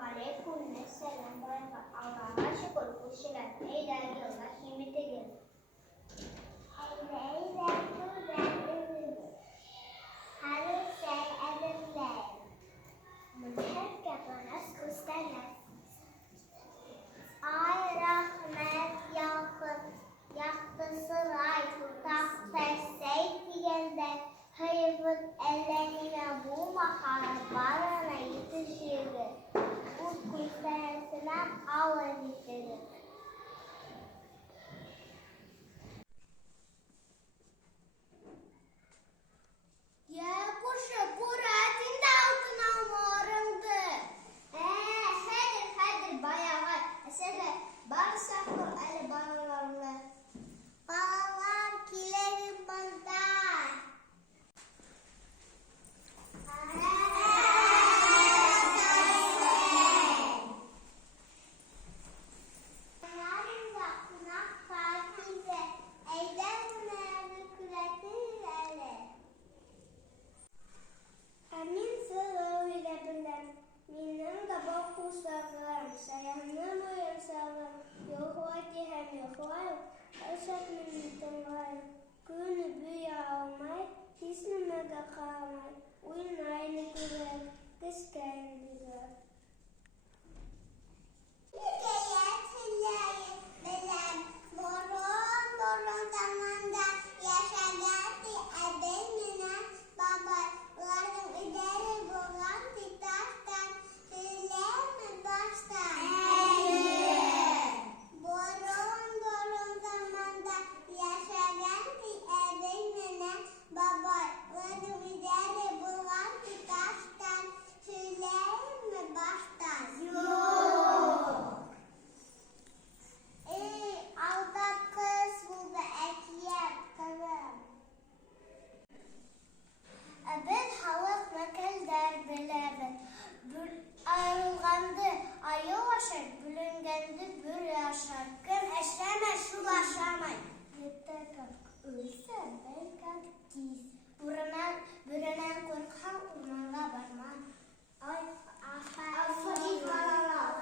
عليكم السلام ورحمة الله شكر وشلت إلى يوم كيمتين. Ellerine bu maharbarına yetişirdi. Bu kuşlarına av edildi. Ya kuşu bu rahatın da altına umarımdı. Hadi bayağı var. Esere bağırsak mı Ali banalarla? Banalar kileri banda. Amin selawiyle bilen, minnem de bak kuşlarım, sayanım uyarsalım, yohvati hem yohvayım, aşak minnetim varım, günü büyü almay, hisnime de kalmay, uyun aynı güzel, kız kendine. Boron zamanda yaşadı ebemine baba. Ularım ileri boğan titaştan, söyleme baştan. Boron zamanda yaşadı ebemine baba. Ularım ileri boğan titaştan, söyleme baştan. Yok. Alda kız buldu ekiyem kızım. Biz halk nakil derdilerden ayrılgandı, ayı başar, bülüngendi, bür yaşar. Gün eşreme, şu başamay. Yeter kalk, ölse ben kalk giz. Bürenen korkan ormana barman. Ay, aferin bana.